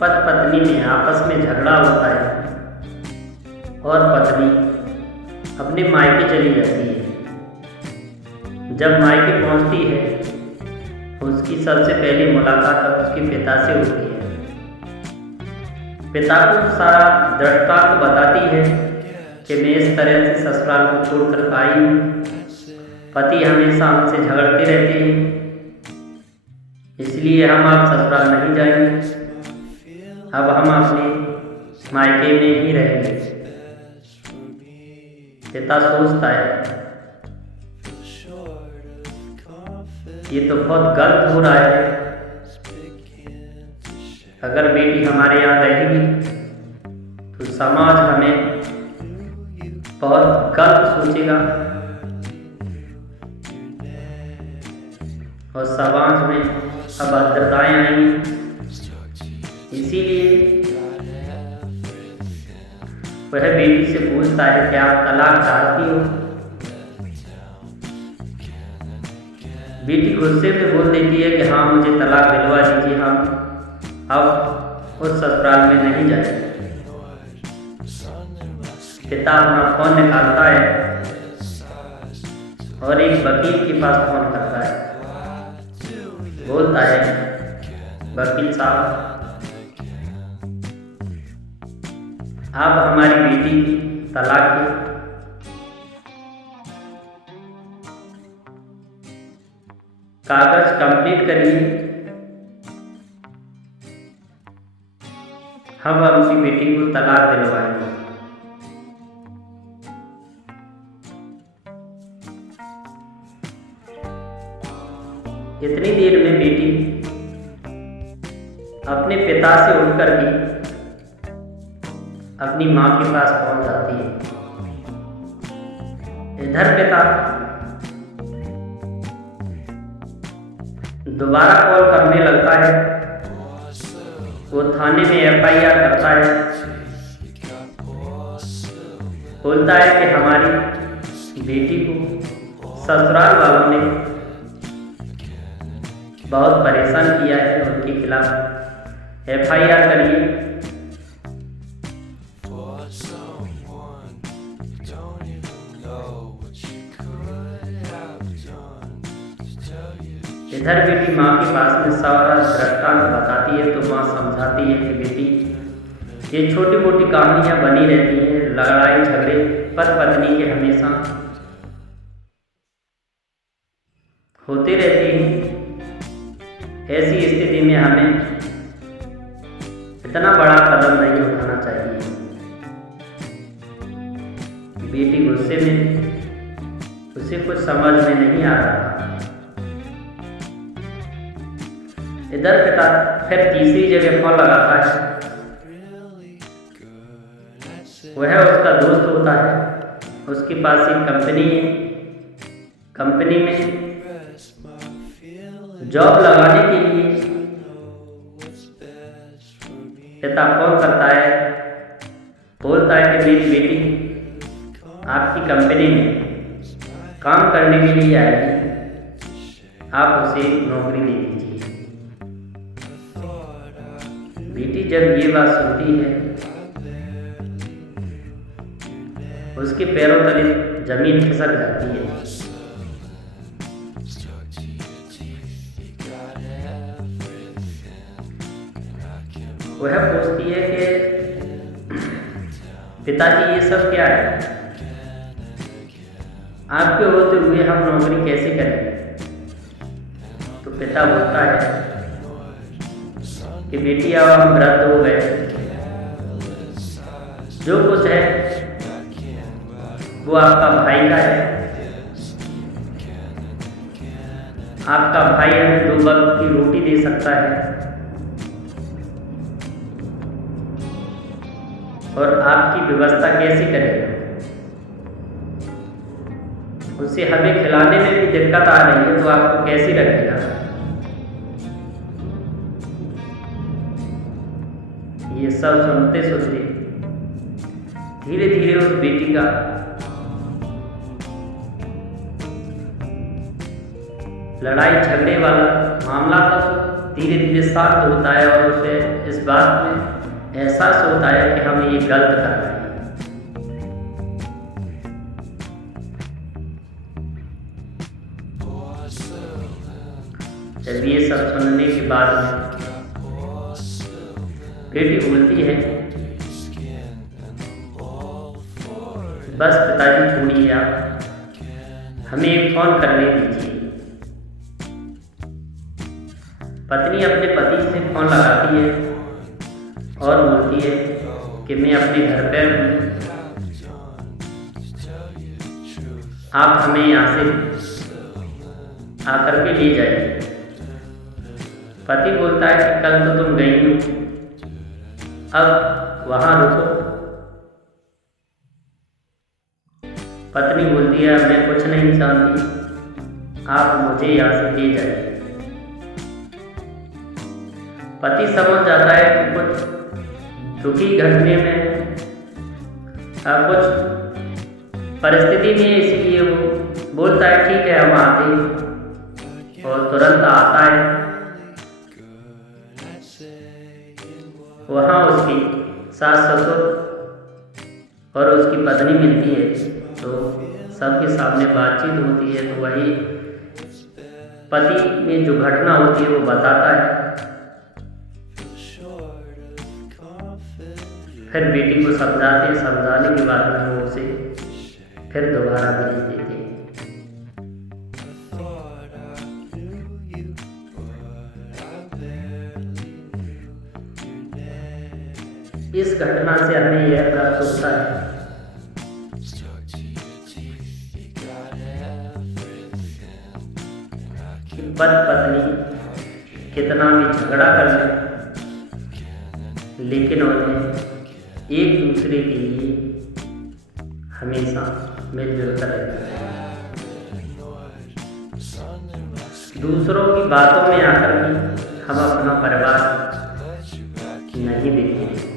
पति पत्नी में आपस में झगड़ा होता है और पत्नी अपने मायके चली जाती है। जब मायके पहुंचती है उसकी सबसे पहली मुलाकात उसके पिता से होती है। पिता को सारा दृष्टांत बताती है कि मैं इस तरह से ससुराल को छोड़कर आई हूँ, पति हमेशा हमसे झगड़ते रहते हैं, इसलिए हम अब ससुराल नहीं जाएंगे, अब हम अपने मायके में ही रहेंगे। पिता सोचता है ये तो बहुत गलत हो रहा है, अगर बेटी हमारे यहाँ रहेगी तो समाज हमें बहुत गलत सोचेगा और समाज में अभद्रताएं आएंगी। इसीलिए वह बेटी से पूछता है कि आप तलाक चाहती हो। बेटी गुस्से में बोल देती है कि हाँ मुझे तलाक दिलवा दीजिए, हम अब उस ससुराल में नहीं जाएंगे। पिता अपना फोन निकालता है और एक वकील के पास फोन करता है, बोलता है वकील साहब आप हमारी बेटी की तलाक की कागज कंप्लीट करिए, हम अपनी बेटी को तलाक दिलवाएंगे। इतनी देर में बेटी अपने पिता से उठकर के अपनी माँ के पास पहुंच जाती है। इधर पिता दोबारा कॉल करने लगता है, वो थाने में FIR करता है, बोलता है कि हमारी बेटी को ससुराल वालों ने बहुत परेशान किया है, उनके खिलाफ FIR करिए। इधर बेटी माँ के पास में सारा दृष्टांत बताती है तो माँ समझाती है कि बेटी ये छोटी मोटी कहानियाँ बनी रहती हैं, लड़ाई झगड़े पति पत्नी के हमेशा होते रहते हैं। ऐसी स्थिति में हमें इतना बड़ा कदम नहीं उठाना चाहिए। बेटी गुस्से में, उसे कुछ समझ में नहीं आ रहा था। इधर पिता फिर तीसरी जगह फोन लगाता है, वह उसका दोस्त होता है, उसके पास एक कंपनी है, कंपनी में जॉब लगाने के लिए पिता फोन करता है, बोलता है कि मेरी बेटी आपकी कंपनी में काम करने के लिए आएगी, आप उसे नौकरी दे दीजिए। बेटी जब ये बात सुनती है उसके पैरों तले जमीन खिसक जाती है। वह पूछती है कि पिताजी ये सब क्या है, आपके होते हुए हम नौकरी कैसे करेंगे। तो पिता बोलता है कि बेटी अब हम वृद्ध हो गए, जो कुछ है वो आपका भाई का है, आपका भाई हमें 2 वक्त की रोटी दे सकता है और आपकी व्यवस्था कैसे करेगा, उसे हमें खिलाने में भी दिक्कत आ रही है तो आपको कैसे रखेगा। ये सब सुनते सुनते धीरे धीरे उस बेटी का लड़ाई झगड़े वाला मामला था धीरे धीरे शांत होता है और उसे इस बात में एहसास होता है कि हम ये गलत कर रहे हैं। जब ये सब सुनने के बाद बेटी बोलती है, बस पिताजी थोड़ी आप हमें एक फ़ोन करने दीजिए। पत्नी अपने पति से फ़ोन लगाती है और बोलती है कि मैं अपने घर पर हूँ, आप हमें यहाँ से आकर के ले जाइए। पति बोलता है कि कल तो तुम गई हो, अब वहाँ रुको। पत्नी बोलती है मैं कुछ नहीं जानती, आप मुझे यहाँ से ले जाइए। पति समझ जाता है कि कुछ दुखी घटने में कुछ परिस्थिति में, इसलिए वो बोलता है ठीक है हम आते हैं, और तुरंत आता है। वहाँ उसकी सास ससुर और उसकी पत्नी मिलती है, तो सबके सामने बातचीत होती है। तो वही पति में जो घटना होती है वो बताता है। फिर बेटी को समझाते हैं, समझाने के बाद में वो उसे फिर दोबारा भेज देते हैं। इस घटना से हमें यह प्राप्त होता है कि पति पत्नी कितना भी झगड़ा कर ले, लेकिन उन्हें एक दूसरे के लिए हमेशा मिलजुल कर रहना है। दूसरों की बातों में आकर भी हम अपना परिवार नहीं देखते।